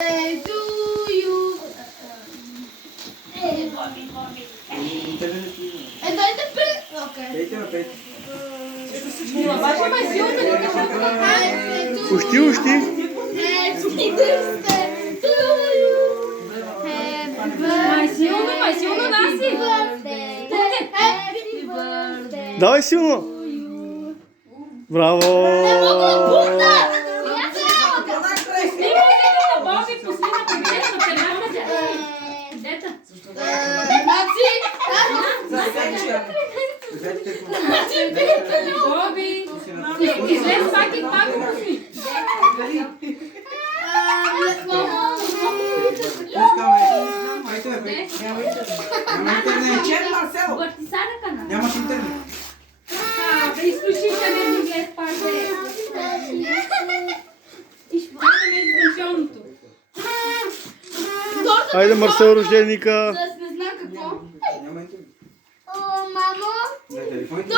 To you. Bobby. Dai te per. Ok. Abaixa mais um, Ушти, ушти. Happy birthday to you. Mais um não nasce. Happy birthday. Давай силно. Браво. Puta! Не може да Боби пусни на предето, предавате. Дета. Боби. Излез пак и пак пусни. Върти са ръка. Нямаш интернет. Да изключиш един глед пак да е. Изпълнаме изключеното. Айде, Марсел, рожденика. Не знам какво. Няма интернет. Мамо! На телефоните.